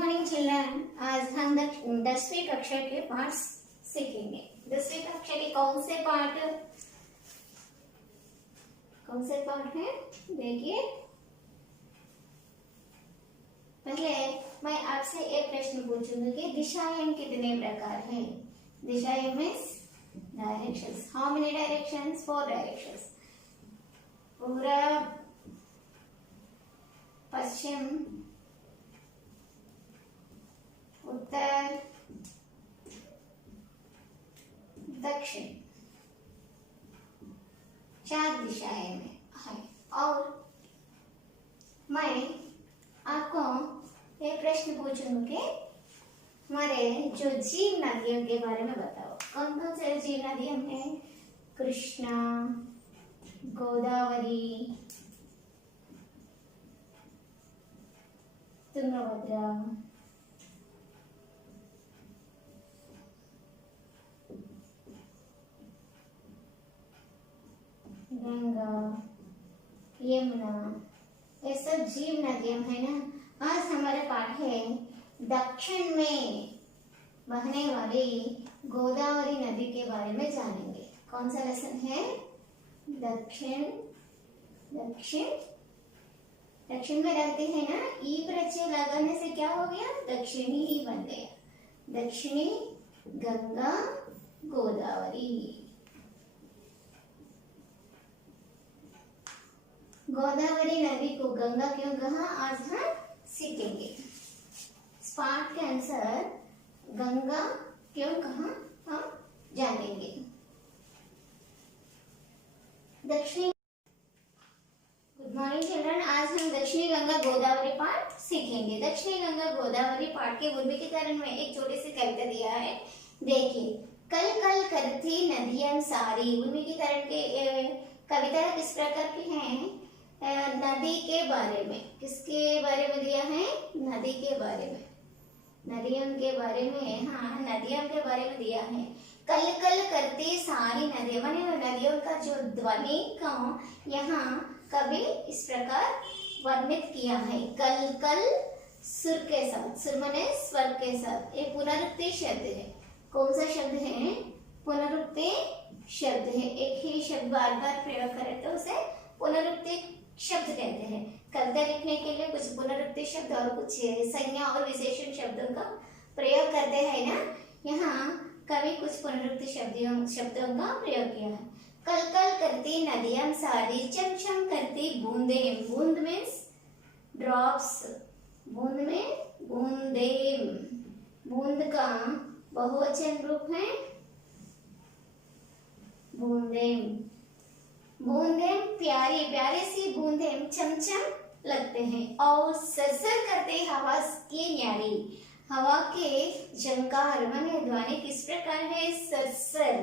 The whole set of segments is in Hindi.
Morning children. आज हम 10वीं कक्षा के पाठ सीखेंगे। 10वीं कक्षा के कौन से पाठ हैं देखिए। पहले मैं आपसे एक प्रश्न पूछूंगी कि दिशाएं कितने प्रकार हैं। दिशाएं means directions. How many directions? 4 directions. पूर्व, पश्चिम, उत्तर, दक्षिण, 4 दिशाएं में है। और मैं आपको एक प्रश्न पूछूंगी कि हमारे जो जीव नदियों के बारे में बताओ। कौन कौन से जीव नदियां हैं? कृष्णा, गोदावरी, तुंगभद्रा, गंगा, यमुना, ये सब जीव नदियां है ना। आज हमारा पाठ है दक्षिण में बहने वाली गोदावरी नदी के बारे में जानेंगे। कौन सा लेसन है? दक्षिण। दक्षिण में डालते हैं ना, ई प्रत्यय लगाने से क्या हो गया? दक्षिणी ही बन गया। दक्षिणी गंगा गोदावरी। गोदावरी नदी को गंगा क्यों कहा, आज हम सीखेंगे। इस पाठ के अनुसार गंगा क्यों कहा हम जानेंगे। दक्षिणी गुड मॉर्निंग चिल्ड्रन। आज हम दक्षिणी गंगा गोदावरी पाठ सीखेंगे। दक्षिणी गंगा गोदावरी पाठ के उन्मुखीकरण में एक छोटी सी कविता दिया है, देखिए। कल कल करती नदियां सारी। उन्मुखीकरण के कविता किस प्रकार की है? नदी के बारे में। किसके बारे में दिया है? नदी के बारे में, नदियों के बारे में। हाँ, नदियों के बारे में दिया है। कल कल करती सारी नदियां, माने नदियों का जो ध्वनि का यहाँ कभी इस प्रकार वर्णित किया है। कल कल सुर के साथ, सुर माने स्वर के साथ। एक पुनरुक्ति शब्द है। कौन सा शब्द है? पुनरुक्ति शब्द है। एक ही शब्द बार बार प्रयोग करें तो उसे पुनरुक्ति शब्द कहते हैं। कविता लिखने के लिए कुछ पुनरुक्ति शब्द और कुछ संज्ञा और विशेषण शब्दों का प्रयोग करते हैं ना। यहाँ कवि कुछ पुनरुक्ति शब्दों का प्रयोग किया है। कल कल करती नदियां सारी, चम चम करती बूंदे। बूंद मीन्स ड्रॉप्स। बूंद में बूंदे। बूंद का बहुवचन रूप है बूंदे। बूंदे प्यारी प्यारी सी बूंदे चमचम लगते हैं और सरसर करते हवा की न्यारी। हवा के झंकार माने ध्वनि किस प्रकार है? सरसर।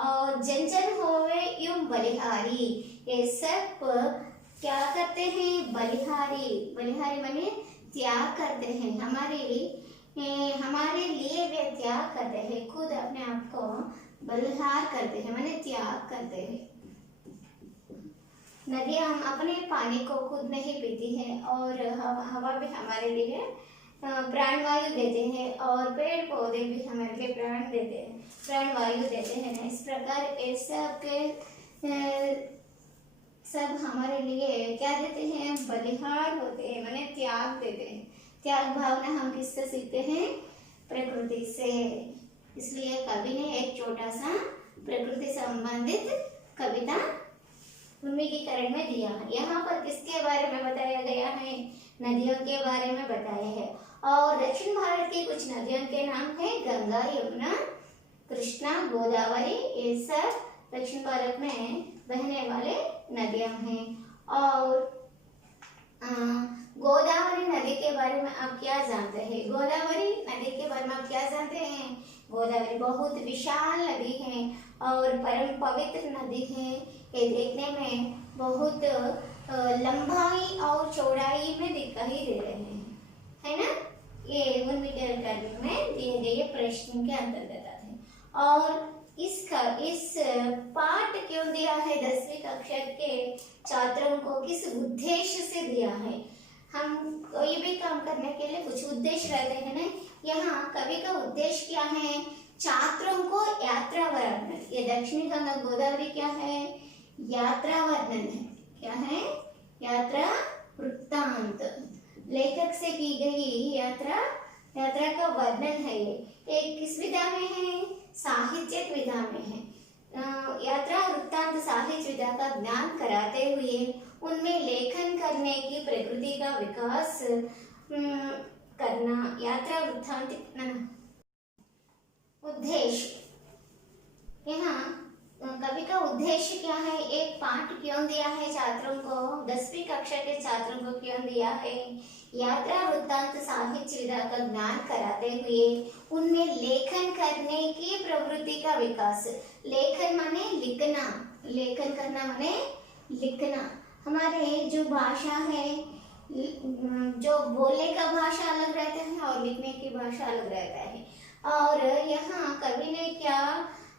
और जन जन होवे यूं बलिहारी। ये सब क्या करते हैं? बलिहारी। बलिहारी माने त्याग करते हैं। हमारे लिए वे त्याग करते हैं। खुद अपने आप को बलिहार करते हैं, माने त्याग करते हैं। नदियां हम अपने पानी को खुद नहीं पीती हैं और हवा भी हमारे लिए प्राणवायु देते हैं और पेड़ पौधे भी हमारे लिए प्राणवायु देते हैं ना। इस प्रकार सब हमारे लिए क्या देते हैं? बलिहार होते हैं, माने त्याग देते हैं। त्याग भावना हम किससे सीखते हैं? प्रकृति से। इसलिए कवि ने एक छोटा सा प्रकृति संबंधित कविता उन्मुखीकरण में दिया है। यहाँ पर किसके बारे में बताया गया है? नदियों के बारे में बताया है। और दक्षिण भारत की कुछ नदियों के नाम है गंगा, यमुना, कृष्णा, गोदावरी। ये सब दक्षिण भारत में बहने वाले नदियां हैं। और गोदावरी नदी के बारे में आप क्या जानते हैं? गोदावरी नदी के बारे में आप क्या जानते हैं? गोदावरी बहुत विशाल नदी है और परम पवित्र नदी है। ये देखने में बहुत लंबाई और चौड़ाई में दिखाई दे रहे हैं, है ना। ये उन्मुखीकरण में दिए गए प्रश्न के अंतर्गत आते हैं। और इस पाठ क्यों दिया है? 10वीं कक्षा के छात्रों को किस उद्देश्य से दिया है? हम कोई भी काम करने के लिए कुछ उद्देश्य रहते हैं ना। यहाँ कवि का उद्देश्य क्या है? छात्रों को यात्रा वर्णन। ये दक्षिणी गंगा गोदावरी क्या है? यात्रा वर्णन है। क्या है? यात्रा वृत्तांत। लेखक से की गई यात्रा का वर्णन है। ये किस विधा में है? साहित्यिक विधा में है। यात्रा वृत्तांत साहित्य विधा का ज्ञान कराते हुए उनमें लेखन करने की प्रकृति का विकास करना यात्रा वृत्तांत। उद्देश्य, यहाँ कवि का उद्देश्य क्या है? एक पाठ क्यों दिया है छात्रों को? 10वीं कक्षा के छात्रों को क्यों दिया है? यात्रा वृत्तांत साहित्य विधा का ज्ञान कराते हुए उनमें लेखन करने की प्रवृत्ति का विकास। लेखन माने लिखना, लेखन करना माने लिखना। हमारे जो भाषा है, जो बोलने का भाषा अलग रहता है और लिखने की भाषा अलग रहता है। और यहाँ कवि ने क्या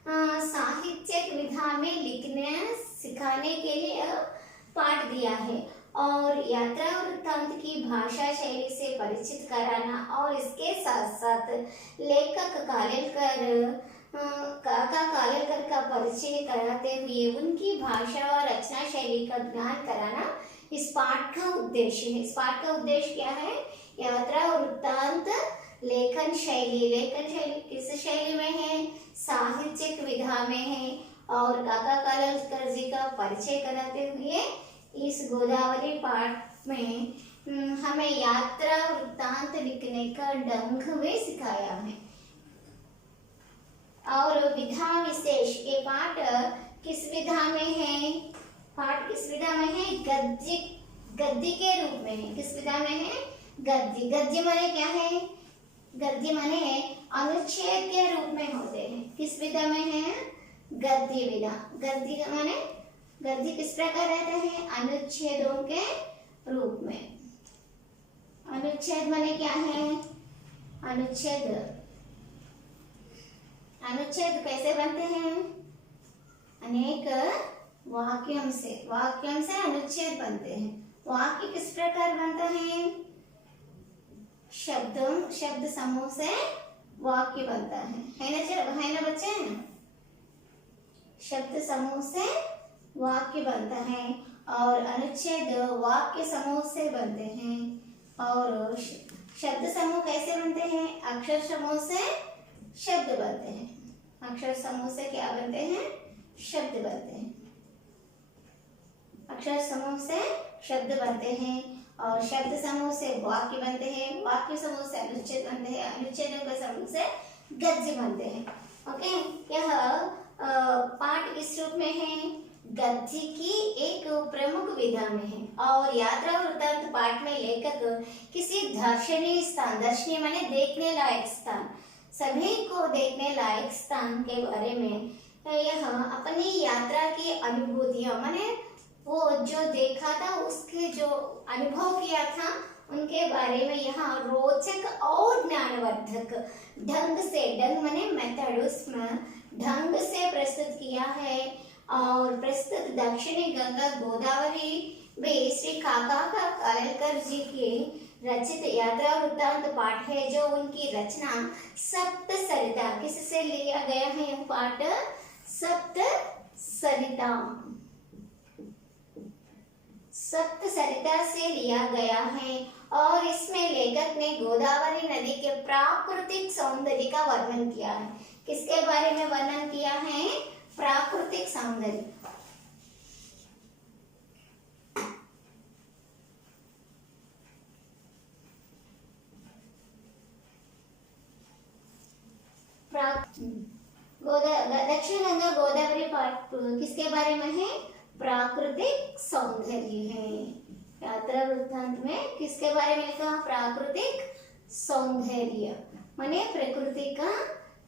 साहित्यिक विधा में लिखने सिखाने के लिए पाठ दिया है और यात्रा वृत्तांत की भाषा शैली से परिचित कराना और इसके साथ साथ लेखक काका कालेलकर का परिचय कराते हुए उनकी भाषा और रचना शैली का ज्ञान कराना इस पाठ का उद्देश्य है। इस पाठ का उद्देश्य क्या है? यात्रा वृत्तांत लेखन शैली। लेखन शैली किस शैली में है? साहित्यिक विधा में है। और काका कालेलकर जी का परिचय कराते हुए इस गोदावरी पाठ में हमें यात्रा वृत्तांत लिखने का ढंग भी सिखाया है। और विधा विशेष, ये पाठ किस विधा में है? पाठ किस विधा में है? गद्य के रूप में है। किस विधा में है? गद्य। गद्य माने क्या है? गद्य माने अनुच्छेद के रूप में होते हैं। किस विधा में है? गद्य विधा। गद्य माने गद्य किस प्रकार रहता है? अनुच्छेदों के रूप में। अनुच्छेद माने क्या है? अनुच्छेद कैसे बनते हैं? अनेक वाक्यों से अनुच्छेद बनते हैं। वाक्य किस प्रकार बनता है? शब्द समूह से वाक्य बनता है ना बच्चे? शब्द समूह से वाक्य बनता है और अनुच्छेद वाक्य समूह से बनते हैं। और शब्द समूह कैसे बनते हैं? अक्षर समूह से शब्द बनते हैं। अक्षर समूह से क्या बनते हैं? शब्द बनते हैं। अक्षर समूह से शब्द बनते हैं और शब्द समूह से वाक्य बनते हैं। वाक्य समूह से अनुच्छेद बनते हैं। अनुच्छेदों के समूह से गद्य बनते हैं। ओके, यह पाठ इस रूप में है। गद्य की एक प्रमुख विधा में है। और यात्रा वृत्तांत पाठ में लेखक किसी दर्शनीय माने देखने लायक स्थान, सभी को देखने लायक स्थान के बारे में यह अपनी यात्रा की अनुभूतियां माने वो जो देखा था उसके जो अनुभव किया था उनके बारे में यहाँ रोचक और ज्ञानवर्धक ढंग माने मेथड, उसमें ढंग से प्रस्तुत किया है। और प्रस्तुत दक्षिणी गंगा गोदावरी में श्री काका कालेलकर जी की रचित यात्रा वृत्तांत पाठ है, जो उनकी रचना सप्त सरिता, किससे लिया गया है यह पाठ? सप्त सरिता से लिया गया है। और इसमें लेखक ने गोदावरी नदी के प्राकृतिक सौंदर्य का वर्णन किया है। किसके बारे में वर्णन किया है? प्राकृतिक सौंदर्य। दक्षिण गंगा गोदावरी पाठ किसके बारे में है? प्राकृतिक सौंदर्य है। यात्रा वृत्तांत में किसके बारे में लिखा? प्राकृतिक सौंदर्य माने प्रकृति का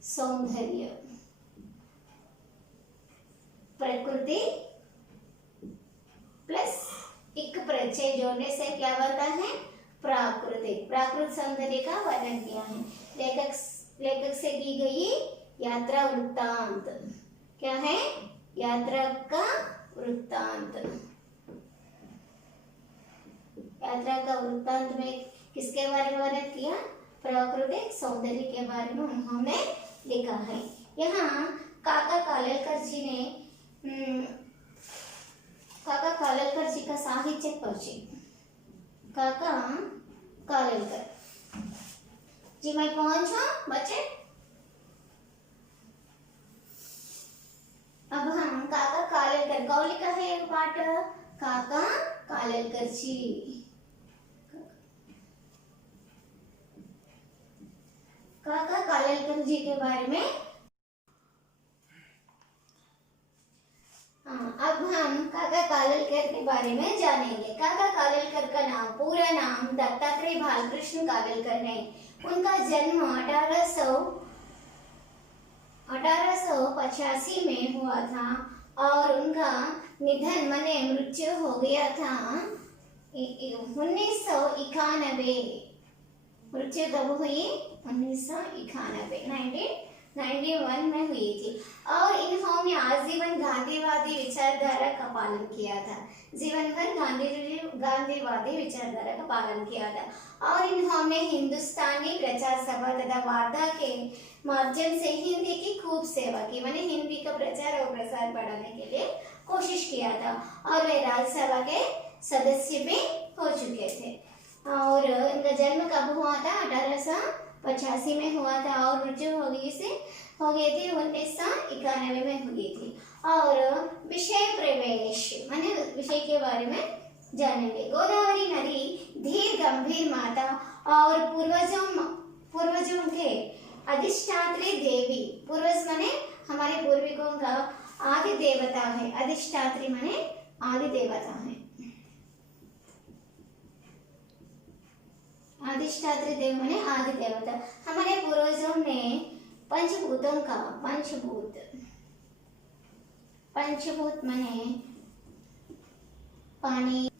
सौंदर्य। प्रकृति प्लस एक प्रत्यय जोड़ने से क्या बनता है? प्राकृतिक सौंदर्य का वर्णन किया है। लेखक से की गई यात्रा वृत्तांत क्या है? यात्रा का वृत्तांत। यात्रा का वृत्तांत में किसके बारे में वर्णन किया? प्राकृतिक सौंदर्य के बारे में उन्होंने लिखा है। यहाँ काका कालेलकर जी ने काका कालेलकर जी का साहित्यिक परिचय। काका कालेलकर जी, मैं कौन छू बच्चे? अब हम काका कालेलकर गौ लिखा है एक पाठ, काका कालेलकर जी। काका कालेलकर जी के बारे में अब हम काका कालेलकर के बारे में जानेंगे। काका कालेलकर का नाम, पूरा नाम दत्तात्रेय बालकृष्ण कालेलकर है। उनका जन्म 1885 में हुआ था और उनका निधन माने मृत्यु हो गया था 1991। मृत्यु कब हुई? 1991 1991 में हुई थी। और इन्होंने आजीवन गांधीवादी विचारधारा का पालन किया था। जीवन भर गांधीवादी विचारधारा का पालन किया था और इन्होंने हिंदुस्तानी प्रचार सभा तथा वार्ता के माध्यम से हिंदी की खूब सेवा की, माने हिंदी का प्रचार और प्रसार बढ़ाने के लिए कोशिश किया था और वे राज्यसभा के सदस्य भी हो चुके थे। और इनका जन्म कब हुआ था? 1885 में हुआ था और मृत्यु हो गई थी 1991 में हुई थी। और विषय प्रवेश माने विषय के बारे में जानेंगे। गोदावरी नदी धीर गंभीर माता और पूर्वजों के अधिष्ठात्री देवी। पूर्वज माने हमारे पूर्वजों का आदि देवता है। अधिष्ठात्री माने आदि देवता है। अधिष्ठात्री देव माने आदि देवता। हमारे पूर्वजों ने पंचभूतों का पंचभूत माने पानी।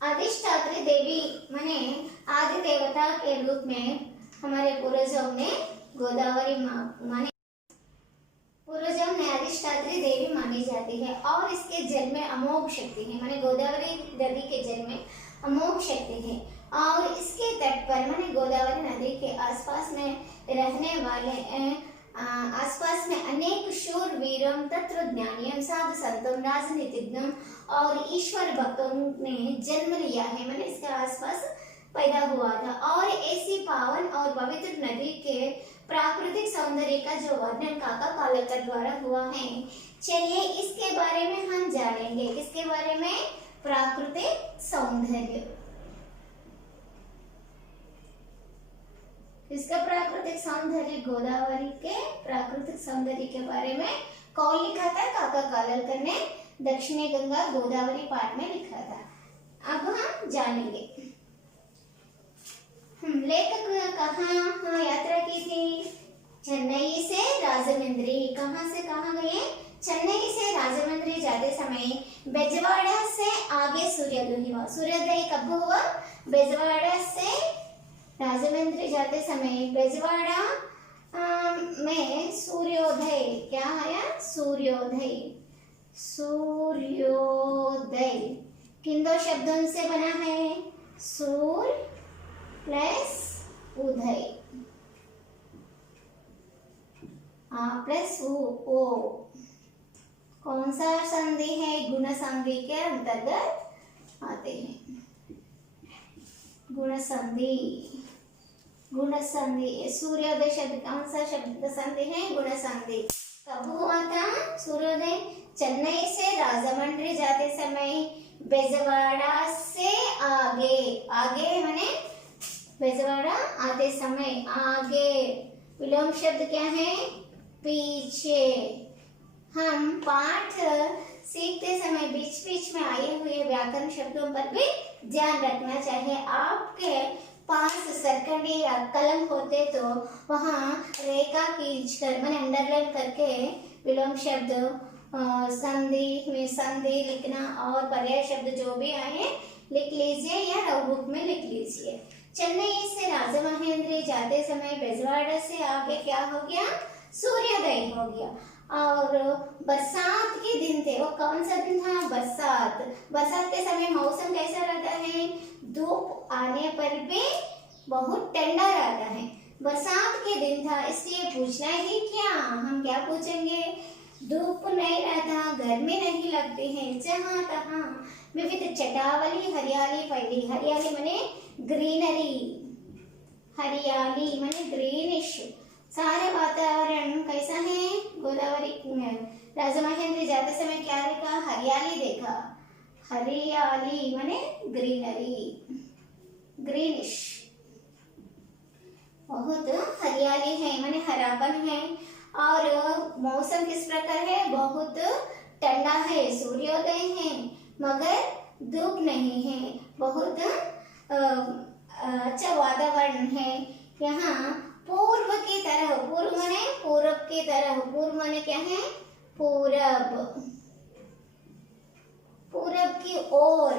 अधिष्ठात्री देवी माने आदि देवता के रूप में हमारे पूर्वजों ने गोदावरी माने पूर्वजों ने अधिष्ठात्री देवी मानी जाती है और इसके जल में अमोघ शक्ति है। माने गोदावरी नदी के जल में अमोघ शक्ति है और इसके तट पर माने गोदावरी नदी के आसपास में रहने वाले आसपास में अनेक शूर वीरों, तत्वज्ञानियों, साधु संतों, राजनीतिज्ञों और ईश्वर भक्तों ने जन्म लिया है। माने इसके आसपास पैदा हुआ था और ऐसी पावन और पवित्र नदी के प्राकृतिक सौंदर्य का जो वर्णन काका कालेलकर द्वारा हुआ है, चलिए इसके बारे में हम जानेंगे। किसके बारे में? प्राकृतिक सौंदर्य। इसका प्राकृतिक सौंदर्य, गोदावरी के प्राकृतिक सौंदर्य के बारे में कौन लिखा था? काका कालेलकर ने दक्षिणी गंगा गोदावरी पाठ में लिखा था। अब हम जानेंगे लेखक कहाँ यात्रा की थी? चेन्नई से राजमंड्री। कहाँ से कहाँ गए? चेन्नई से राजमंड्री जाते समय बेजवाड़ा से आगे सूर्योदय हुआ। सूर्योदय कब हुआ? बेजवाड़ा से राजमंड्री जाते समय बेजवाड़ा में सूर्योदय क्या है? सूर्योदय। सूर्योदय किन दो शब्दों से बना है? सूर्य प्लस उदय प्लस ओ। कौन सा संधि है? गुण संधि के अंतर्गत आते हैं। गुण संधि। सूर्योदय शब्द कौन सा शब्द का संधि है? गुण संधि। कब हुआ था सूर्योदय? चेन्नई से राजमंड्री जाते समय बेजवाड़ा से आगे माने बेजवाड़ा आते समय आगे। विलोम शब्द क्या है? पीछे। हम पाठ सीखते समय बीच बीच में आए हुए व्याकरण शब्दों पर भी ध्यान रखना चाहिए। आपके पास सरकंडी या कलम होते तो वहाँ रेखा खींचकर मैंने अंडरलाइन करके विलोम शब्द संधि में संधि लिखना और पर्याय शब्द जो भी आए लिख लीजिए या नोटबुक में लिख लीजिए। चेन्नई से राजमहेंद्री जाते समय बेजवाड़ा से आगे क्या हो गया? सूर्योदय हो गया। और बरसात के दिन थे। वो कौन सा दिन था? बरसात। बरसात के समय मौसम कैसा रहता है? धूप आने पर भी बहुत ठंडा रहता है। बरसात के दिन था, इसलिए पूछना है क्या? हम क्या पूछेंगे? धूप नहीं रहता, गर्मी नहीं लगती है, जहाँ तहाँ विविध चटावली हरियाली फैली। हरियाली माने ग्रीनरी, हरियाली माने ग्रीनिश। सारे वातावरण कैसा है? गोदावरी में राजा महेंद्र जाते समय क्या देखा? हरियाली देखा। हरियाली माने ग्रीनरी, ग्रीनिश। बहुत हरियाली है माने हरापन है। और मौसम किस प्रकार है? बहुत ठंडा है, सूर्योदय है मगर धूप नहीं है। बहुत अच्छा वातावरण है। यहाँ पूर्व की तरह, पूर्व माने पूरब की तरह, पूर्व माने क्या है? पूरब, पूरब की ओर,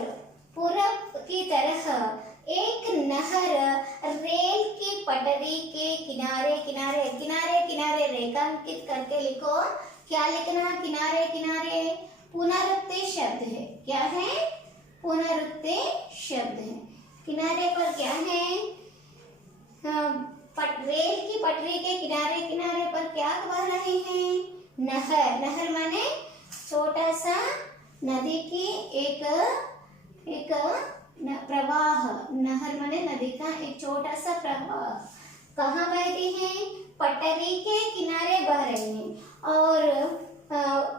पूरब की तरह एक नहर रेल की पटरी के किनारे किनारे, किनारे किनारे रेखांकित करके लिखो। क्या लिखना? किनारे किनारे पुनरुक्ति शब्द है। क्या है? पुनरुक्ति शब्द है। किनारे पर क्या है? रेल की पटरी के किनारे किनारे पर क्या बह रहे हैं? नहर। नहर माने छोटा सा नदी की एक प्रवाह। नहर माने नदी का एक छोटा सा प्रवाह। कहाँ बहती है? पटरी के किनारे बह रहे हैं। और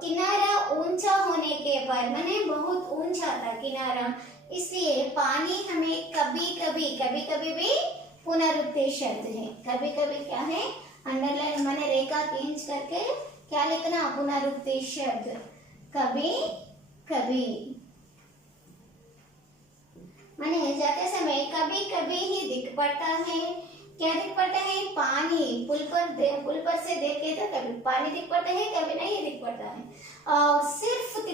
किनारा ऊंचा होने के पर माने बहुत ऊंचा था किनारा, इसलिए पानी हमें कभी कभी भी पुनरुक्ति शब्द है। कभी कभी क्या है? अंडरलाइन माने रेखा खींच करके क्या लिखना? पुनरुक्ति शब्द। कभी कभी माने जाते समय कभी कभी ही दिख पड़ता है। क्या दिख पड़ता है? पानी। पुल पर से देखे तो कभी पानी दिख पड़ता है, कभी नहीं दिख पड़ता है। और सिर्फ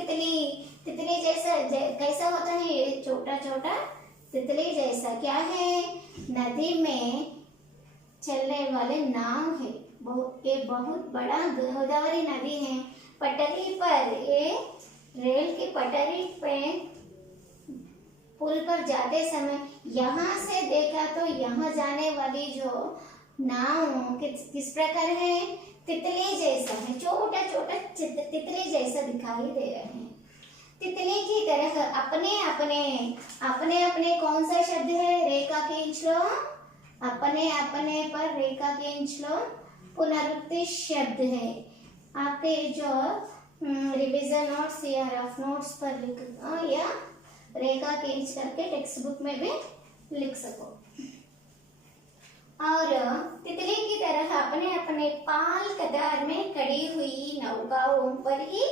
तितली जैसा कैसा होता है? ये छोटा छोटा तितली जैसा क्या है? नदी में चलने वाले नाव है। ये बहुत बड़ा गोदावरी नदी है। पटरी पर, ये रेल की पटरी पे पुल पर जाते समय यहाँ से देखा तो यहाँ जाने वाली जो नाव किस प्रकार है? तितली जैसा है। छोटा छोटा तितली जैसा दिखाई दे रहे हैं। तितली की तरह अपने अपने कौन सा शब्द है? रेखा खींच लो। अपने अपने पर रेखा खींच लो। पुनरुक्ति शब्द है। आपके जो रिवीजन नोट्स या रफ नोट्स पर लिख या रेखा खींच करके टेक्स्ट बुक में भी लिख सको। और तितली की तरह अपने अपने पाल कतार में खड़ी हुई नौकाओं पर ही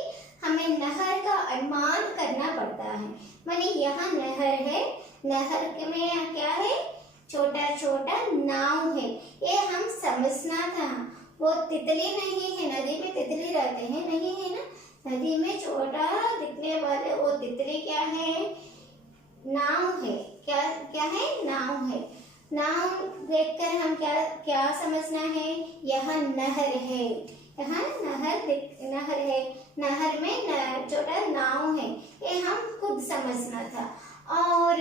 हमें नहर का अनुमान करना पड़ता है। माने यहाँ नहर है, नहर में क्या है? छोटा छोटा नाव है। ये हम समझना था। वो तितली नहीं है। नदी में तितली रहते हैं, नहीं है ना? नदी में छोटा दिखने वाले वो तितली क्या है? नाव है। क्या क्या है? नाव है। नाव देखकर हम क्या समझना है? यह नहर है। यहाँ नहर है। नहर में छोटा नाव है। ये हम खुद समझना था। और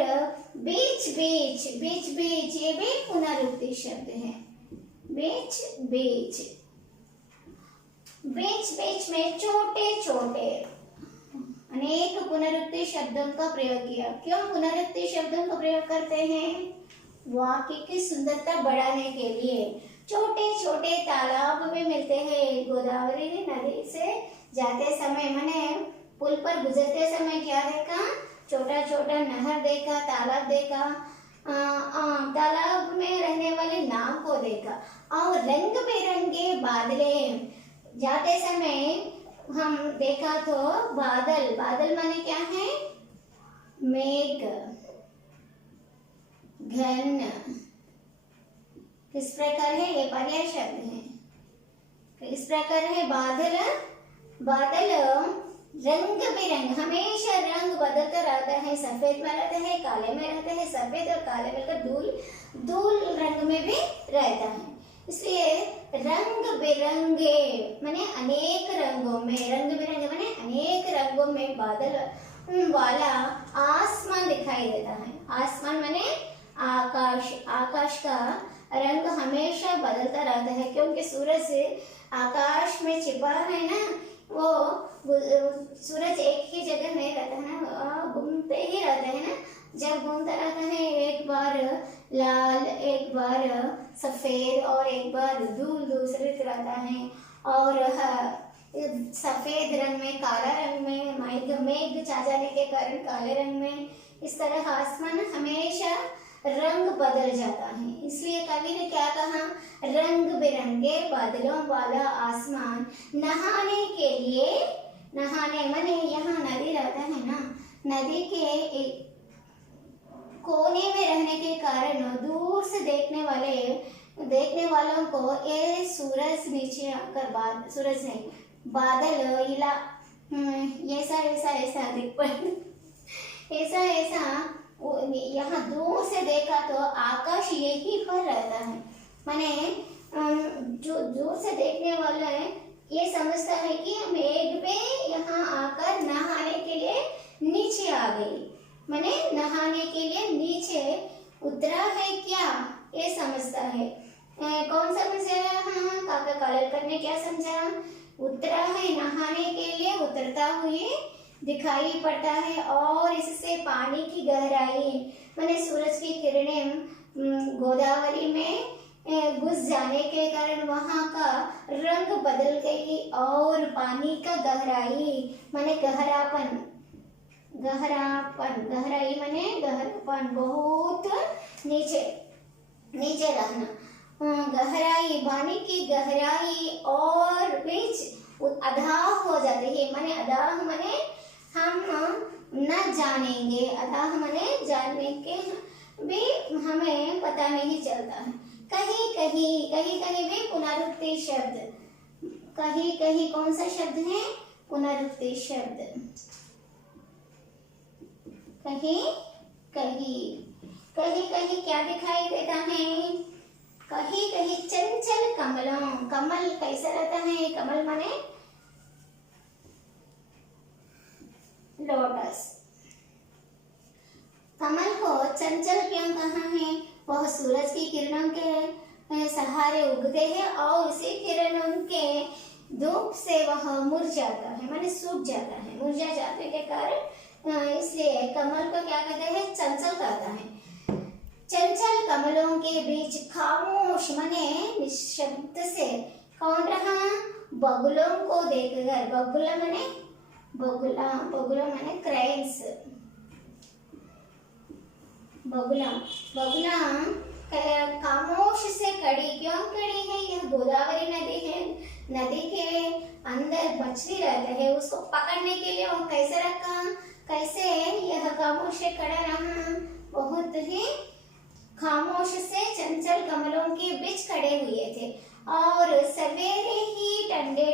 बीच ये भी पुनरुक्ति शब्द है। बीच में छोटे छोटे अनेक पुनरुक्ति शब्दों का प्रयोग किया। क्यों पुनरुक्ति शब्दों का प्रयोग करते हैं? वाक्य की सुंदरता बढ़ाने के लिए। छोटे छोटे तालाब भी मिलते हैं। गोदावरी नदी से जाते समय मैंने पुल पर गुजरते समय क्या देखा? छोटा छोटा नहर देखा, तालाब देखा, तालाब में रहने वाले नाव को देखा और रंग बिरंगे बादलें जाते समय हम देखा तो बादल माने क्या है? मेघ, घन। किस प्रकार है? ये पर्याय शब्द है। इस प्रकार है बादल रंग बिरंग, हमेशा रंग बदलता रहता है। सफेद में रहता है, काले में रहता है। सफेद और काले मिलकर धूल रंग में भी रहता है। इसलिए रंग बिरंगे माने अनेक रंगों में, रंग बिरंगे माने अनेक रंगों में बादल वाला आसमान दिखाई देता है। आसमान माने आकाश, आकाश का रंग हमेशा बदलता रहता है, क्योंकि सूरज से आकाश में छिपा है ना, वो सूरज एक ही जगह नहीं रहता है ना, घूमते ही रहता है ना। जब घूमता रहता है, एक बार लाल, एक बार सफेद और एक बार दूसरे रहता है। और सफेद रंग में, काला रंग में, मेघ छा जाने के कारण काले रंग में, इस तरह आसमान हमेशा रंग बदल जाता है। इसलिए कवि ने क्या कहा, रंग बिरंगे बादलों वाला आसमान नहाने के लिए, नहाने माने यहाँ नदी रहता है ना, नदी के एक कोने में रहने के कारण दूर से देखने वालों को ये सूरज नीचे आकर, सूरज नहीं, बादल इला ऐसा दिख पड़ ऐसा यहाँ दूर से देखा तो आकाश यही पर रहता है। माने जो दूर से देखने वाला है ये समझता है कि मेघ पे यहाँ आकर नहाने के लिए नीचे आ गई, माने नहाने के लिए नीचे उतरा है क्या, ये समझता है। कौन समझा? हाँ, काका कालेलकर ने क्या समझा, उतरा है नहाने के लिए, उतरता हुए दिखाई पड़ता है। और इससे पानी की गहराई माने सूरज की किरणें गोदावरी में घुस जाने के कारण वहां का रंग बदल गई और पानी का गहराई माने गहरापन, गहराई माने गहरापन, बहुत नीचे रहना, गहराई, पानी की गहराई और बीच अथाह हो जाते हैं। माने अथाह माने हम न जानेंगे, अथाह माने जानने के भी हमें पता नहीं चलता है। कहीं भी पुनरुक्ति शब्द, कहीं कौन सा शब्द है, पुनरुक्ति शब्द, कहीं क्या दिखाई देता है, कहीं चंचल कमलों, कमल कैसा रहता है, कमल माने लोटस। कमल को चंचल क्यों कहा है, वह सूरज की किरणों के सहारे उगते हैं और उसी किरणों के धूप से वह मुरझाता है, माने सूख जाता है, मुरझा जाने के कारण इसलिए कमल को क्या कहते हैं, चंचल कहता है। चंचल कमलों के बीच खामोश माने निशब्द से कौन रहा, बगुलों को देखकर, बगुला माने क्रेन्स, बगुला खामोश से खड़ी, क्यों खड़ी है, यह गोदावरी नदी है, नदी के अंदर मछली रहता है, उसको पकड़ने के लिए वो कैसे यह खामोश से खड़ा रहा, बहुत ही खामोश से चंचल कमलों के बीच खड़े हुए थे। और सवेरे ही ठंडे,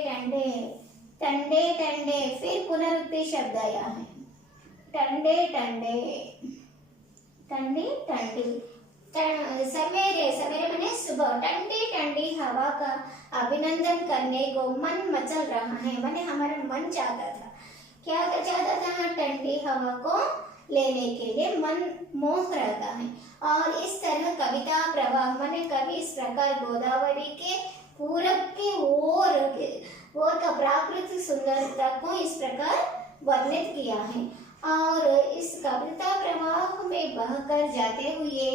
फिर पुनरुक्ति शब्द आया है, ठंडी, सवेरे माने सुबह, ठंडी हवा का अभिनंदन करने को मन मचल रहा है, माने हमारा मन चाहता था, क्या चाहता था, ठंडी हवा को लेने के लिए मन मोह रहता है। और इस तरह कविता प्रवाह माने कवि इस प्रकार गोदावरी के पूरब की ओर का प्राकृतिक सुंदरता को इस प्रकार वर्णित किया है। और इस कविता प्रवाह में बहकर जाते हुए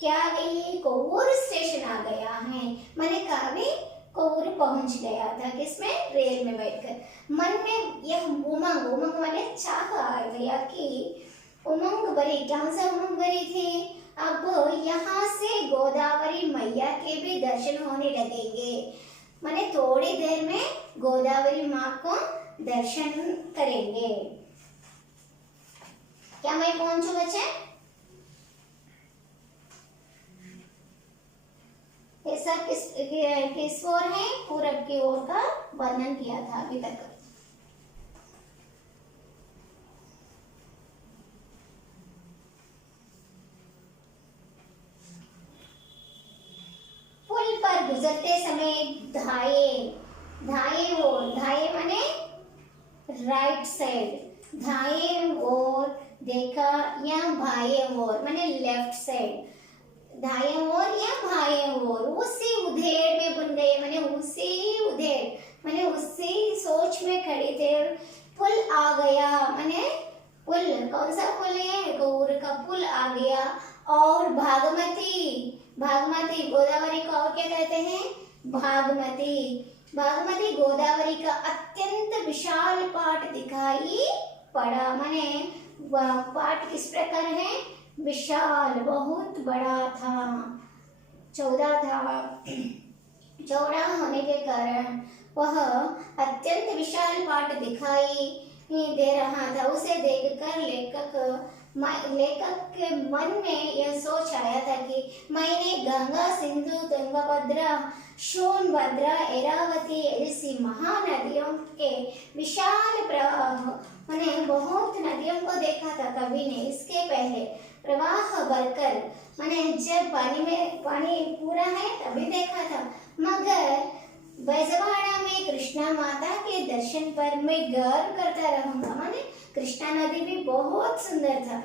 क्या गई, कोवूर स्टेशन आ गया है, माने कवि कोवूर पहुंच गया था, किसमें, रेल में बैठकर। मन में यह उमंग माने चाह आ गया कि उमंग भरी, कौन सा उमंग भरी थी, अब यहाँ से गोदावरी मैया के भी दर्शन होने लगेंगे, माने थोड़ी देर में गोदावरी माँ को दर्शन करेंगे। क्या मैं पहुंचू बच्चे? ये सब किस ओर है, पूरब की ओर का वर्णन किया था अभी तक। पुल पर गुजरते राइट साइड, दाएं ओर देखा या बाएं ओर माने लेफ्ट साइड, दाएं ओर या बाएं ओर, उसी उधेड़ में बुन गए माने उसी उधेड़ माने उसी सोच में खड़े थे। पुल आ गया माने पुल, कौन सा पुल है? गौर का पुल आ गया। और भागमती, भागमती गोदावरी को और क्या कहते हैं? भागमती। भागमती गोदावरी का अत्यंत विशाल पाट दिखाई पड़ा माने पाट किस प्रकार है? विशाल, बहुत बड़ा था, चौड़ा था। चौड़ा होने के कारण वह अत्यंत विशाल पाट दिखाई दे रहा था। उसे देखकर लेखक के मन में यह सोच आया था कि मैंने गंगा, सिंधु, तुंगभद्रा, सोनभद्रा, एरावती ऐसी महानदियों के विशाल प्रवाह मैंने बहुत नदियों को देखा था कभी नहीं, इसके पहले प्रवाह भरकर मैंने जब पानी पूरा है तभी देखा था, मगर बैजवाड़ा में कृष्णा माता के दर्शन पर मैं गर्व करता रहूंगा। माने कृष्णा नदी भी बहुत सुंदर था,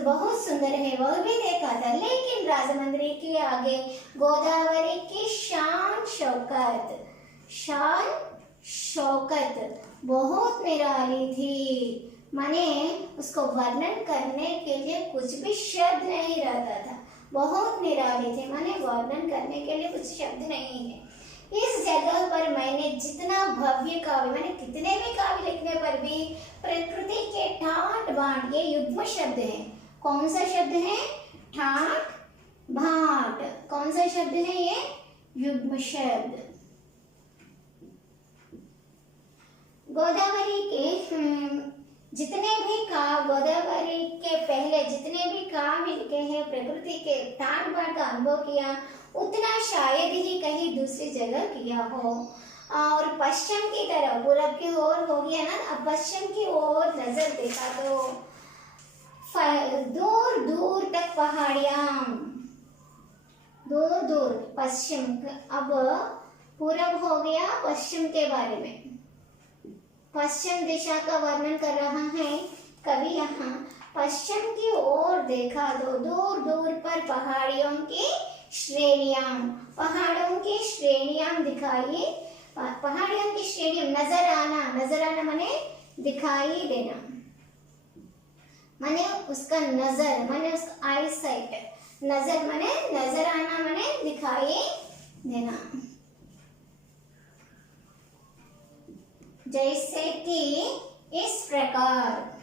बहुत सुंदर है, वह भी देखा था। लेकिन राजमंद्री के आगे गोदावरी की शान शौकत बहुत निराली थी। माने उसको वर्णन करने के लिए कुछ भी शब्द नहीं रहता था, बहुत निराली थे, माने वर्णन करने के लिए कुछ शब्द नहीं है। इस जगह पर मैंने जितना भव्य काव्य मैंने कितने भी काव्य लिखने पर भी प्रकृति के ठाट बाट, ये युग्म शब्द है। कौन सा शब्द है? ठाट भाट। कौन सा शब्द है ये? युग्म शब्द। गोदावरी के गोदावरी के पहले जितने भी काव्य लिखे हैं, प्रकृति के ठाट बाट का अनुभव किया, उतना शायद ही कहीं दूसरी जगह किया हो। और पश्चिम की तरफ, पूरब की ओर हो गया ना, अब पश्चिम की ओर नजर देखा तो दूर दूर तक पहाड़ियां, दूर दूर पश्चिम। अब पूरब हो गया, पश्चिम के बारे में, पश्चिम दिशा का वर्णन कर रहा है कवि यहाँ। पश्चिम की ओर देखा तो दूर दूर पर पहाड़ियों की श्रेणियां, पहाड़ों की श्रेणियां दिखाई, पहाड़ियों की श्रेणियां नजर आना माने दिखाई देना, माने उसका नजर, माने उसका आई साइट, नजर माने नजर आना, माने दिखाई देना। जैसे कि इस प्रकार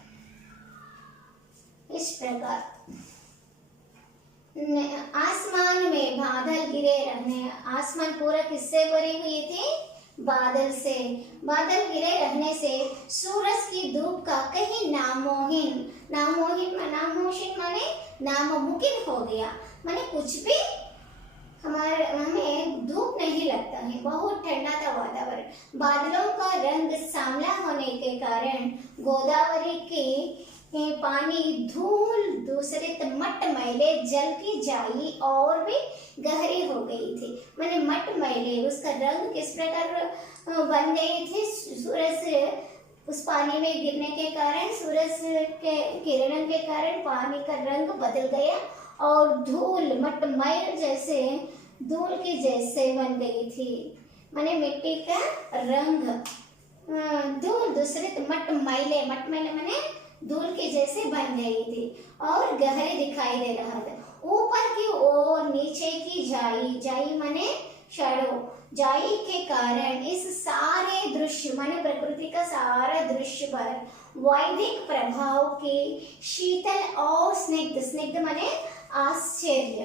आसमान में बादल गिरे रहने, आसमान पूरा किससे भरी हुई थी? बादल से। बादल गिरे रहने से सूरज की धूप का कहीं नामोहीन माने नामुमकिन हो गया, माने कुछ भी हमें धूप नहीं लगता है, बहुत ठंडा था वातावरण। बादलों का रंग सांवला होने के कारण गोदावरी के पानी धूल दूसरे मट मैले जल की जाई और भी गहरी हो गई थी, माने मट मैले, उसका रंग किस प्रकार बन गई थी? सूरज से उस पानी में गिरने के कारण, सूरज के किरणों के कारण पानी का रंग बदल गया और धूल मटमैल जैसे धूल की जैसे बन गई थी, माने मिट्टी का रंग धूल दूसरे मटमैले माने धूल की जैसे बन गई थी और गहरे दिखाई दे रहा था। ऊपर की ओर नीचे की जाई माने शैडो, जाई के कारण इस सारे दृश्य माने प्रकृति का सारा दृश्य पर वैदिक प्रभाव के शीतल और स्निग्ध माने आश्चर्य,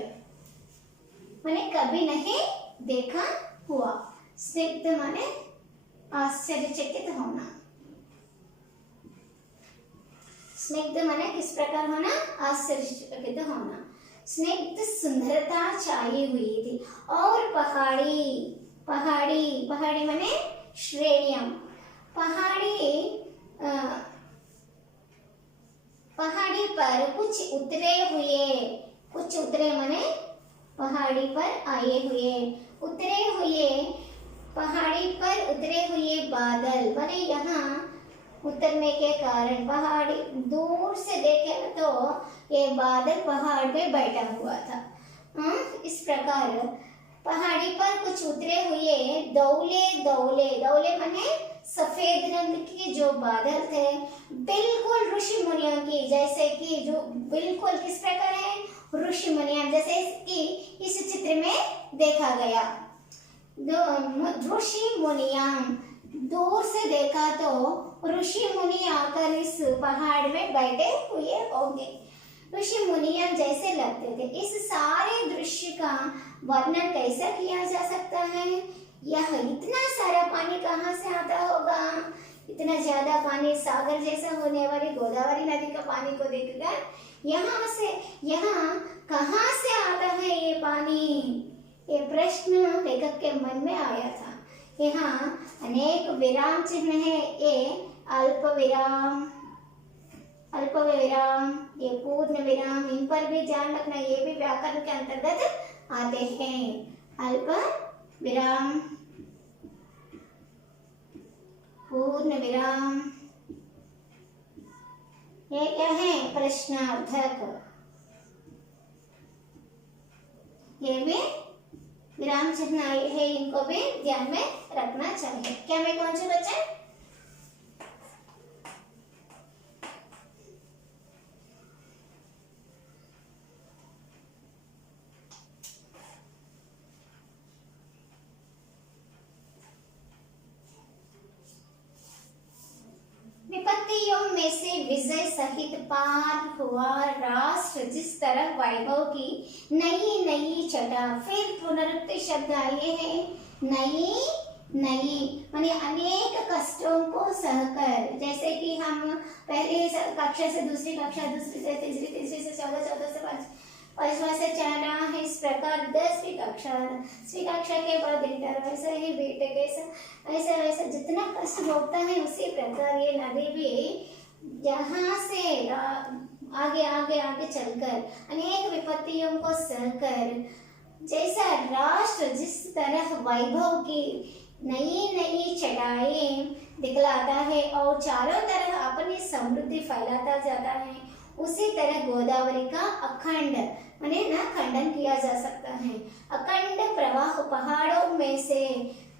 माने कभी नहीं देखा हुआ, स्निग्ध माने आश्चर्यचकित होना, स्निग्ध माने किस प्रकार होना? आश्चर्यचकित होना। स्निग्ध सुंदरता छाई हुई थी और पहाड़ी माने श्रेणियां, पहाड़ी पर कुछ उतरे माने पहाड़ी पर आए हुए, पहाड़ी पर उतरे हुए बादल, माने यहाँ उतरने के कारण पहाड़ी दूर से देखे तो ये बादल पहाड़ पे बैठा हुआ था। इस प्रकार पहाड़ी पर कुछ उतरे हुए दौले दौले, दौले माने सफेद रंग के जो बादल थे, बिल्कुल ऋषि मुनियों की, जैसे कि जो बिल्कुल किस प्रकार है ऋषि मुनियों, जैसे कि इस चित्र में देखा गया। ऋषि मुनियां, दूर से देखा तो ऋषि मुनि आकर इस पहाड़ में बैठे हुए होंगे, ऋषि मुनियां जैसे लगते थे। इस सारे दृश्य का वर्णन कैसा किया जा सकता है? यह इतना सारा पानी कहाँ से आता होगा? इतना ज्यादा पानी, सागर जैसा होने वाली गोदावरी नदी का पानी को देखकर यहाँ कहाँ से आता है ये पानी? ये प्रश्न लेखक के मन में आया था। यहाँ अनेक विराम चिन्ह है, ये अल्प विराम, अल्प विराम, ये पूर्ण विराम, इन पर भी ध्यान रखना, ये भी व्याकरण के अंतर्गत आते हैं। अल्प विराम, पूर्ण विराम, ये क्या है? प्रश्नार्थक, ये भी विराम चिन्ह है, इनको भी ध्यान में रखना चाहिए। क्या मैं कौन से बच्चे? विपत्तियों में से विजय सहित पार हुआ राष्ट्र, जिस तरह वैभव की नई नई छटा। फिर पुनरुक्ति शब्द आए हैं, नई नई माने अनेक कष्टों को सहकर, जैसे कि हम पहले कक्षा से दूसरी कक्षा, दूसरी से तीसरी, तीसरी से चौदह, चौदह से पांचवा से चढ़ा है, इस प्रकार 10वीं कक्षा के बाद इंटर, वैसे ही बीटेक, ऐसा वैसा जितना कष्ट भोगता है उसी प्रकार ये नदी भी यहाँ से आगे आगे आगे चलकर अनेक विपत्तियों को सहकर, जैसा राष्ट्र जिस तरह वैभव की नई नई चढ़ाई दिखलाता है और चारों तरफ अपनी समृद्धि फैलाता जाता है, उसी तरह गोदावरी का अखंड माने न खंडन किया जा सकता है। अखंड प्रवाह पहाड़ों में से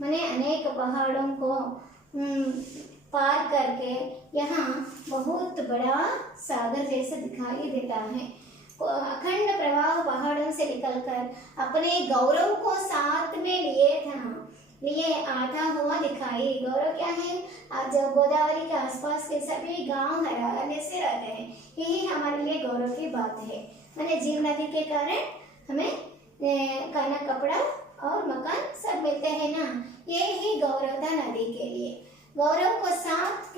माने अनेक पहाड़ों को पार करके यहाँ बहुत बड़ा सागर जैसा दिखाई देता है। अखंड प्रवाह पहाड़ों से निकलकर अपने गौरव को साथ में लिए आता हुआ दिखाई। गौरव क्या है? आज गोदावरी के आसपास के सभी गांव हरियाली से रहते हैं, यही हमारे लिए गौरव की बात है। मैंने जीव नदी के कारण हमें खाना, कपड़ा और मकान सब मिलते हैं ना, ये ही गौरव था नदी के लिए। गौरव को साथ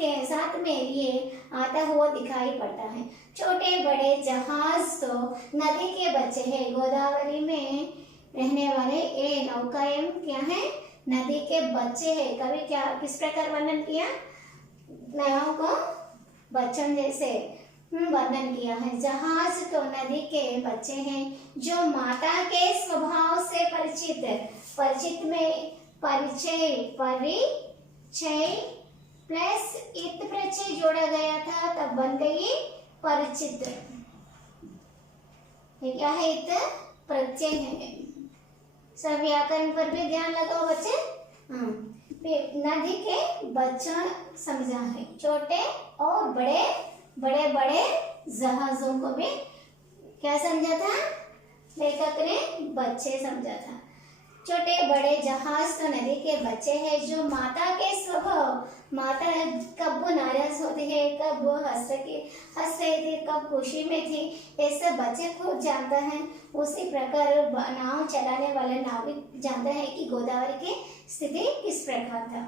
में लिए आता हुआ दिखाई पड़ता है। छोटे बड़े जहाज तो नदी के बच्चे हैं, गोदावरी में रहने वाले ये नौकाएं क्या है? नदी के बच्चे हैं। कभी क्या किस प्रकार वर्णन किया? नाव को बच्चों जैसे वर्णन किया है। जहाज तो नदी के बच्चे हैं जो माता के स्वभाव से परिचित में परिचय प्लस इत प्रत्यय जोड़ा गया था, तब बन गई परिचित। ये क्या है? इत प्रत्यय है। सब व्याकरण पर भी ध्यान लगाओ बच्चे। नदी के बच्चा समझा है, छोटे और बड़े जहाजों को भी क्या समझा था? लेखक ने बच्चे समझा था। छोटे बड़े जहाज तो नदी के बच्चे हैं जो माता के स्वभाव, माता कब वो नाराज होती है, कब वो हंस रही थी, कब खुशी में थी, ये सब बच्चे खुद जानता है। उसी प्रकार नाव चलाने वाला नाविक जानता है कि गोदावरी की स्थिति किस प्रकार था।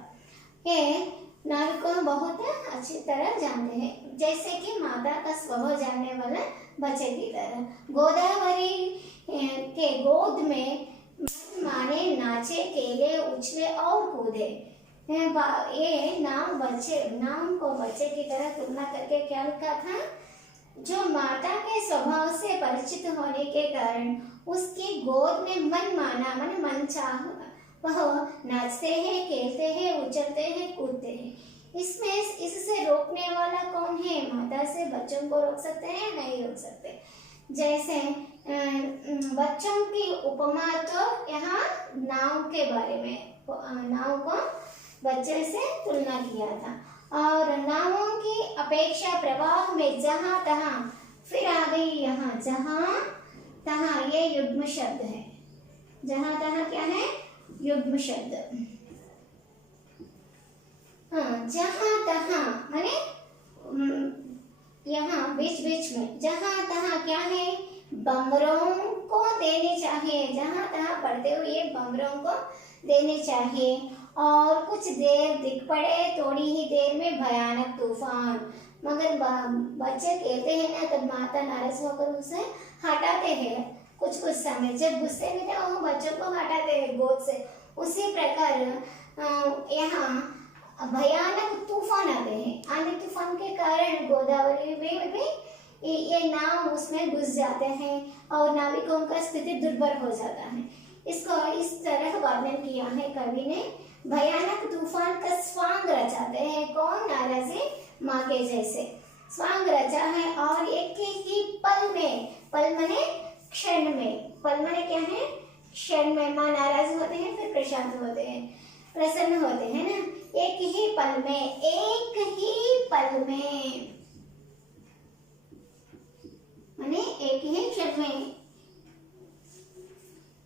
ये नाविक को बहुत अच्छी तरह जानते हैं, जैसे कि माता का स्वभाव जानने वाला बच्चे की तरह। गोदावरी के गोद में माने नाचे, खेले, उछले और कूदे। ये नाम को बच्चे की तरह तुलना करके क्या लिखा था? जो माता के स्वभाव से परिचित होने के कारण उसकी गोद में मन माना मन चाह वह नाचते हैं, खेलते हैं, उछलते हैं, कूदते हैं। इसमें इससे रोकने वाला कौन है? माता से बच्चों को रोक सकते हैं? नहीं रोक सकते। जैसे बच्चों की उपमा तो यहाँ नाव के बारे में, नाव को बच्चे से तुलना किया था। और नावों की अपेक्षा प्रवाह में जहाँ तहाँ, फिर आ गई यहाँ जहाँ तहाँ, ये युग्म शब्द है। जहाँ तहाँ क्या है? युग्म शब्द। हाँ, जहाँ तहाँ माने यहाँ बीच बीच में, जहाँ तहाँ क्या है? बमरों को देने चाहिए, जहाँ तहाँ पढ़ते हुए बमरों को देने चाहिए। और कुछ देर दिख पड़े, थोड़ी ही देर में भयानक तूफान। मगर बच्चे कहते हैं ना, तब माता नाराज होकर उसे हटाते हैं कुछ कुछ समय। जब गुस्से में थे वो बच्चों को हटाते हैं गोद से। उसी प्रकार यहाँ भयानक तूफान आते हैं। आंधी तूफान के कारण गोदावरी में भी ये नाव उसमें घुस जाते हैं और नाविकों का स्थिति दुर्भर हो जाता है। इसको इस तरह वर्णन किया है कवि ने। भयानक तूफान का स्वांग रचाते हैं कौन? नाराजी माँ के जैसे स्वांग रचा है। और एक ही पल में, पल मने क्षण में, पल मने क्या है? क्षण में माँ नाराज होते हैं, फिर प्रशांत होते हैं, प्रसन्न होते हैं ना। एक ही पल में, एक ही पल में माने एक ही क्षण में,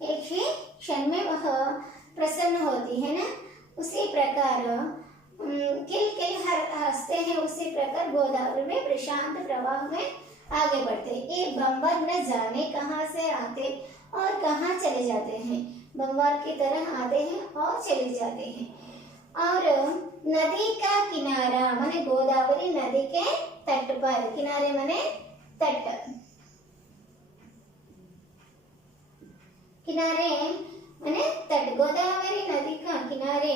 एक ही क्षण में वह प्रसन्न होती है ना। उसी प्रकार किल किल हंसते हैं, उसी प्रकार गोदावरी में प्रशांत प्रवाह में आगे बढ़ते। ये बम्बर न जाने कहाँ से आते और कहाँ चले जाते हैं। बम्बर की तरह आते हैं और चले जाते हैं। और नदी का किनारा माने गोदावरी नदी के तट पर, किनारे माने तट, किनारे माने तट, गोदावरी नदी का किनारे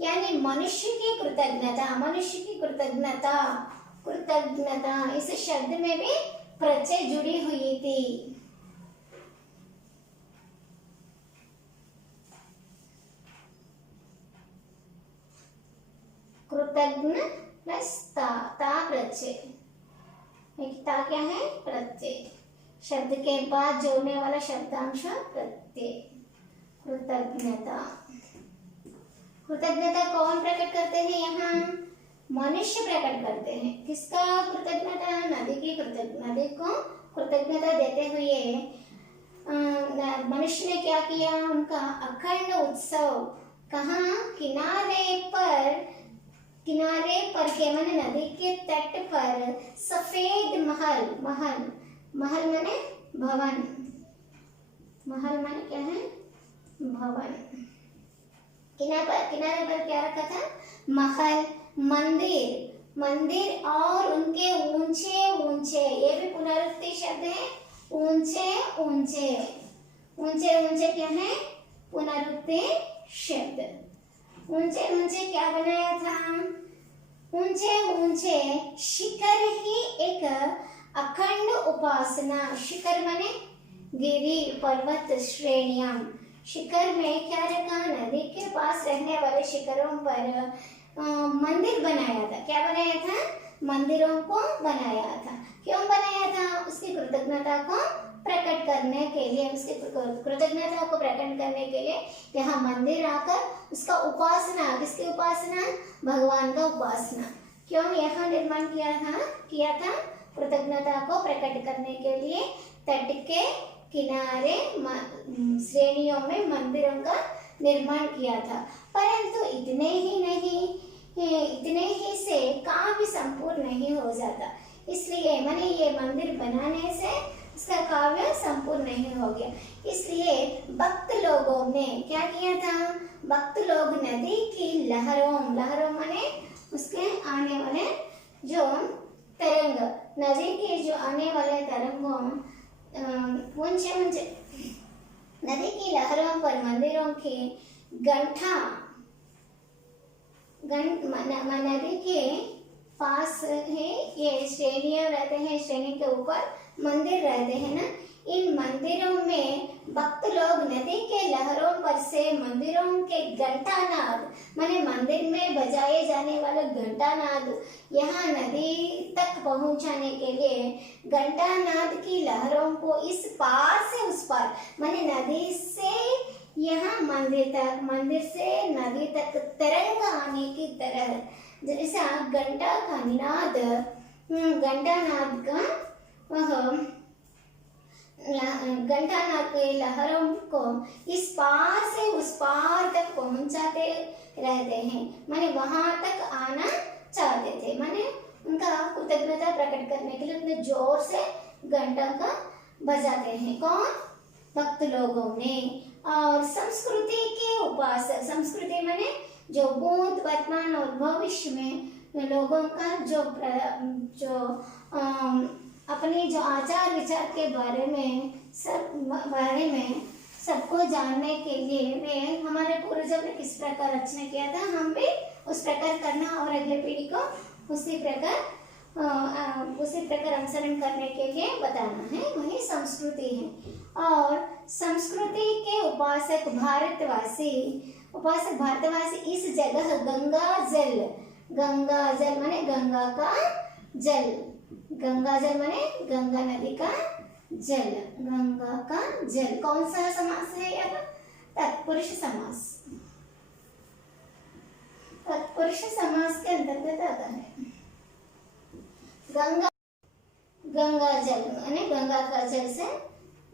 यानी मनुष्य की कृतज्ञता, मनुष्य की कृतज्ञता, कृतज्ञता इस शब्द में भी प्रत्यय जुड़ी हुई थी। कृतज्ञ प्लस ता, ता प्रत्यय, ता क्या है? प्रत्यय। शब्द के बाद जोड़ने वाला शब्दांश प्रत्यय। कृतज्ञता, कृतज्ञता कौन प्रकट करते हैं? यहाँ मनुष्य प्रकट करते हैं। किसका कृतज्ञता? नदी की कृतज्ञता, नदी को कृतज्ञता देते हुए मनुष्य ने क्या किया? उनका अखंड उत्सव कहाँ? किनारे पर, किनारे पर के माने नदी के तट पर सफेद महल, महल, महल माने भवन, महल माने क्या है? भवन। किनारे पर क्या रखा था? महल, मंदिर, मंदिर और उनके ऊंचे ऊंचे, ये भी पुनरुक्ति शब्द है। ऊंचे ऊंचे, ऊंचे ऊंचे क्या है? पुनरुक्ति शब्द। ऊंचे ऊंचे क्या बनाया था? ऊंचे ऊंचे शिखर ही एक अखंड उपासना। शिखर माने गिरी, पर्वत, श्रेणियां। शिखर में क्या रखा? नदी के पास रहने वाले शिखरों पर मंदिर बनाया था। क्या बनाया था? मंदिरों को बनाया था। क्यों बनाया था? उसकी कृतज्ञता को प्रकट करने के लिए, उसकी कृतज्ञता को प्रकट करने के लिए यहाँ मंदिर आकर उसका उपासना, किसकी उपासना? भगवान का उपासना। क्यों यहाँ निर्माण किया था? कृतज्ञता को प्रकट करने के लिए तट के किनारे श्रेणियों में मंदिरों का निर्माण किया था। परंतु इतने ही से काव्य संपूर्ण नहीं हो जाता। इसलिए माने ये मंदिर बनाने से इसका काव्य संपूर्ण नहीं हो गया। इसलिए भक्त लोगों ने क्या किया था? भक्त लोग नदी की लहरों, लहरों माने उसके आने वाले जो तरंग, नदी के जो आने वाले तरंगों, ऊंचे ऊंचे नदी की लहरों पर मंदिरों के गंठा, नदी के पास है ये श्रेणियां रहते हैं, श्रेणी के ऊपर मंदिर रहते हैं ना। इन मंदिरों में भक्त लोग नदी के लहरों पर से मंदिरों के घंटानाद माने मंदिर में बजाए जाने वाले घंटानाद यहाँ नदी तक पहुंचाने के लिए घंटानाद की लहरों को इस पार से उस पार माने नदी से यहाँ मंदिर तक, मंदिर से नदी तक तरंग आने की तरह जैसा घंटा का निनाद, घंटानाद का वह घंटानाद के लहरों को इस पार से उस पार तक पहुंचाते रहते हैं, माने वहां तक आना चाहते थे, माने उनका कृतज्ञता प्रकट करने के लिए उतने जोर से घंटा का बजाते हैं। कौन? भक्त लोगों ने। और संस्कृति के उपासक, संस्कृति माने जो भूत वर्तमान और भविष्य में लोगों का जो अपनी जो आचार विचार के बारे में सबको जानने के लिए वे हमारे पूर्वजों ने किस प्रकार रचना किया था, हम भी उस प्रकार करना और अगले पीढ़ी को उसी प्रकार अनुसरण करने के लिए बताना है, वही संस्कृति है। और संस्कृति के उपासक भारतवासी इस जगह गंगा जल माने गंगा का जल, गंगा जल माने गंगा नदी का जल, गंगा का जल। कौन सा समास है यह? तत्पुरुष समास, तत्पुरुष समास के अंतर्गत आता है। गंगा जल माने गंगा का जल से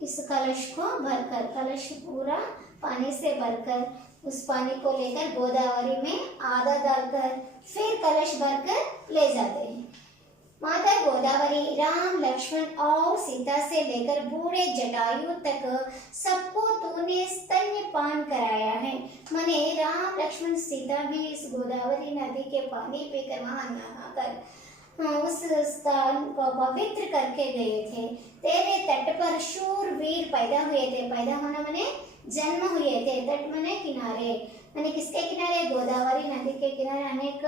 इस कलश को भरकर, कलश पूरा पानी से भरकर उस पानी को लेकर गोदावरी में आधा डालकर फिर कलश भरकर ले जाते हैं। माता गोदावरी राम लक्ष्मण और सीता से लेकर बूढ़े जटायु तक सबको तूने स्तन्यपान कराया है, माने राम लक्ष्मण सीता भी इस गोदावरी नदी के पानी पीकर वहां नहाकर उस स्थान को पवित्र करके गए थे। तेरे तट पर शूरवीर पैदा हुए थे, पैदा होना माने जन्म हुए थे, तट माने किनारे, माने किसके किनारे? गोदावरी नदी के किनारे अनेक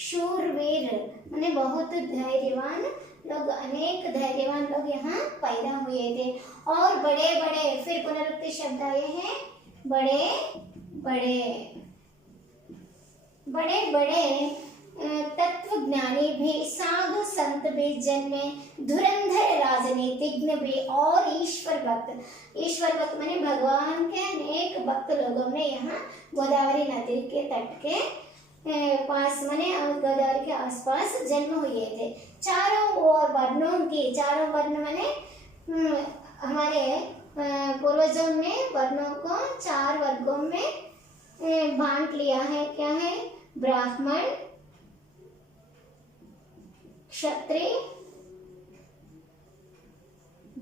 शूरवीर माने बहुत धैर्यवान लोग, अनेक धैर्यवान लोग यहाँ पैदा हुए थे। और बड़े बड़े, फिर पुनरुक्ति शब्द आए हैं, बड़े बड़े तत्वज्ञानी भी, साधु संत भी जन्मे, धुरंधर राजनीतिज्ञ भी और ईश्वर भक्त माने भगवान के अनेक भक्त लोगों ने यहाँ गोदावरी नदी के तट के पास माने गोदावरी के आसपास जन्म हुए थे। चारों ओर वर्णों की, चारों वर्ण माने हमारे पूर्वजों ने वर्णों को 4 वर्गों में बांट लिया है। क्या है? ब्राह्मण, क्षत्रिय,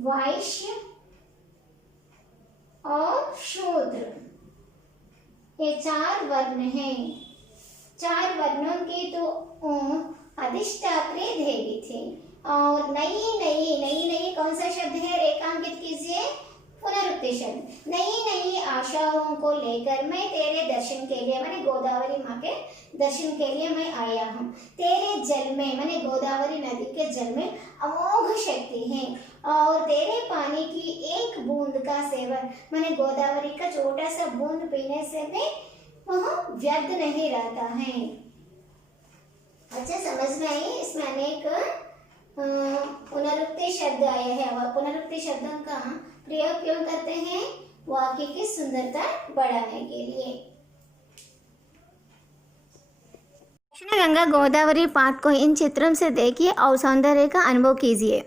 वैश्य और शूद्र, ये 4 वर्ण हैं। 4 वर्णों की तो अधिष्ठात्री देवी थी। और नई कौन सा शब्द है? रेखांकित कीजिए, पुनरुक्ति शब्द। नई आशाओं को लेकर मैं तेरे दर्शन के लिए माने गोदावरी माँ के दर्शन के लिए मैं आया हूँ। तेरे जल में माने गोदावरी नदी के जल में अमोघ शक्ति है और तेरे पानी की एक बूंद का सेवन माने गोदावरी का छोटा सा बूंद पीने से भी वह व्यर्थ नहीं रहता है। अच्छा, समझ में आई? इसमें अनेक पुनरुक्ति शब्द आए हैं। वह पुनरुक्ति शब्दों का प्रयोग क्यों करते हैं? वाक्य की सुंदरता बढ़ाने के लिए। दक्षिण गंगा गोदावरी पाठ को इन चित्रों से देखिए और सौंदर्य का अनुभव कीजिए।